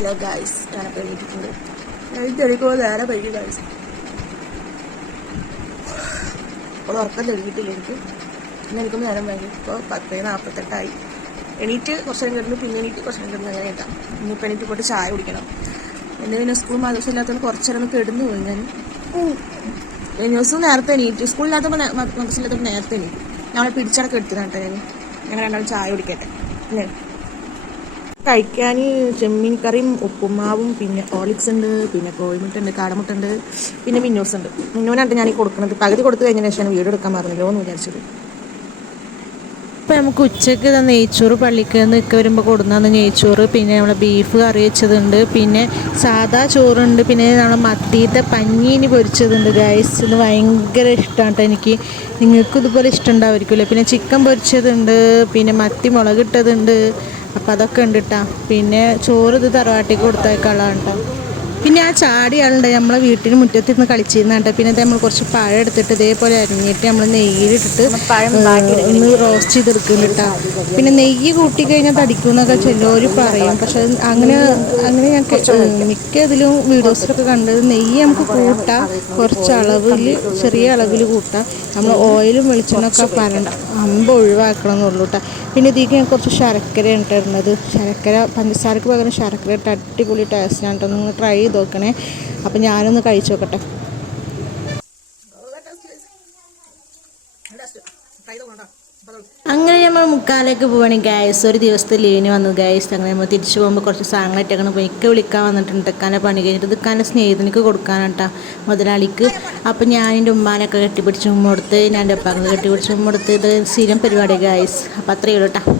Hello guys, ഞാനപ്പോൾ എണീറ്റിട്ടുണ്ട്. എനിക്കെടുക്കുമ്പോൾ നേരെ വൈകി ഗായ്സ്. അപ്പോൾ ഉറക്കം തെളിഞ്ഞിട്ടില്ല എനിക്ക്. പിന്നെ എനിക്കൊന്ന് നേരം വൈകി. ഇപ്പോൾ 10:48 എണീറ്റ് കുറച്ച് നേരം കിടന്നു, പിന്നെ എണീറ്റ് കുറച്ച് നേരം കിടന്നു, അങ്ങനെ കേട്ടാം. ഇന്നിപ്പോൾ എണീറ്റ് പോയിട്ട് ചായ കുടിക്കണം. എൻ്റെ പിന്നെ സ്കൂൾ മദ്രസ ഇല്ലാത്തതുകൊണ്ട് കുറച്ച് നേരം ഒന്ന് കിടന്നു പോയി ഞാൻ. ദിവസവും നേരത്തെ എണീറ്റ്, സ്കൂളില്ലാത്തപ്പോൾ മദ്രസ ഇല്ലാത്തപ്പോൾ നേരത്തെ എണീറ്റ്. ഞങ്ങളെ പിടിച്ചടക്കം എടുത്തതാണ് കേട്ടോ. ഞങ്ങൾ രണ്ടാളും ചായ കുടിക്കട്ടെ അല്ലേ. കഴിക്കാൻ ചെമ്മീൻ കറിയും ഉപ്പുമാവും പിന്നെ ഓളിക്സ് ഉണ്ട്, പിന്നെ കോഴിമുട്ട ഉണ്ട്, കാടമുട്ട ഉണ്ട്, പിന്നെ മിന്നൂസ് ഉണ്ട്. മിന്നൂനായിട്ട് ഞാൻ ഈ കൊടുക്കുന്നത് പകുതി കൊടുത്തു കഴിഞ്ഞതിന് ശേഷം വീഡിയോ എടുക്കാൻ പറഞ്ഞല്ലോ എന്ന് വിചാരിച്ചത്. ഇപ്പോൾ നമുക്ക് ഉച്ചയ്ക്ക് നെയ്ച്ചോറ് പള്ളിക്ക് നിൽക്കുക വരുമ്പോൾ കൊടുക്കുന്ന നെയ്ച്ചോറ്, പിന്നെ നമ്മളെ ബീഫ് കറി വെച്ചതുണ്ട്, പിന്നെ സാദാ ചോറുണ്ട്, പിന്നെ നമ്മളെ മത്തിയത്തെ പഞ്ഞീനി പൊരിച്ചതുണ്ട് ഗൈസ്. ഇത് ഭയങ്കര ഇഷ്ടമാണ് കേട്ടോ എനിക്ക്. നിങ്ങൾക്കും ഇതുപോലെ ഇഷ്ടമുണ്ടാവുമായിരിക്കുമല്ലോ. പിന്നെ ചിക്കൻ പൊരിച്ചതുണ്ട്, പിന്നെ മത്തി മുളകിട്ടതുണ്ട്. അപ്പോൾ അതൊക്കെ ഉണ്ട് കേട്ടോ. പിന്നെ ചോറ് ഇത് തറവാട്ടിക്ക് കൊടുത്തേക്കാളാണ് കേട്ടോ. പിന്നെ ആ ചാടിയാളുണ്ട് നമ്മളെ വീട്ടിന് മുറ്റത്തിരുന്ന് കളിച്ചിരുന്ന കേട്ടോ. പിന്നെ നമ്മൾ കുറച്ച് പഴം എടുത്തിട്ട് ഇതേപോലെ അരിഞ്ഞിട്ട് നമ്മൾ നെയ്യിലിട്ടിട്ട് ഒന്ന് റോസ്റ്റ് ചെയ്തെടുക്കുന്നുണ്ട് കേട്ടോ. പിന്നെ നെയ്യ് കൂട്ടിക്കഴിഞ്ഞാൽ തടിക്കുമെന്നൊക്കെ ചിലവർ പറയും. പക്ഷെ അങ്ങനെ ഞാൻ മിക്ക ഇതിലും വീഡിയോസിലൊക്കെ കണ്ടത് നെയ്യ് നമുക്ക് കൂട്ടാം, കുറച്ച് അളവിൽ ചെറിയ അളവിൽ കൂട്ടാം. നമ്മൾ ഓയിലും വെളിച്ചെണ്ണൊക്കെ ഒഴിവാക്കണം എന്നുള്ളൂ കേട്ടോ. പിന്നെ ഇതിലേക്ക് ഞാൻ കുറച്ച് ശർക്കരയാണ് ഇട്ടിരുന്നത്. ശർക്കര പഞ്ചസാരക്ക് പകരം ശർക്കര ഇട്ട് അടിപൊളി ടേസ്റ്റാണ് കേട്ടോ. നിങ്ങൾ ട്രൈ ചെയ്ത് നോക്കണേ. അപ്പം ഞാനൊന്ന് കഴിച്ചു നോക്കട്ടെ. അങ്ങനെ നമ്മൾ മുക്കാലേക്ക് പോവാണ് ഗൈസ്. ഒരു ദിവസത്തെ ലീവിന് വന്നു ഗൈസ്. അങ്ങനെ നമ്മൾ തിരിച്ചു പോകുമ്പോൾ കുറച്ച് സാധനങ്ങളായിട്ടങ്ങനെ പോയി ഇക്ക വിളിക്കാൻ വന്നിട്ടുണ്ട്. ഇക്കാനെ പണി കഴിഞ്ഞിട്ട് ഇക്കാനെ സ്നേഹിതനിക്ക് കൊടുക്കാനാട്ടാ, മുതലാളിക്ക്. അപ്പം ഞാൻ എൻ്റെ ഉമ്മാനൊക്കെ കെട്ടിപ്പിടിച്ച് ഉമ്മ കൊടുത്ത്, ഞാൻ എൻ്റെ ഉപ്പാക്ക് കെട്ടിപ്പിടിച്ച് ഉമ്മ കൊടുത്ത്. ഇത് സ്ഥിരം പരിപാടി ഗൈസ്. അപ്പം അത്രയേ ഉള്ളൂ കേട്ടോ.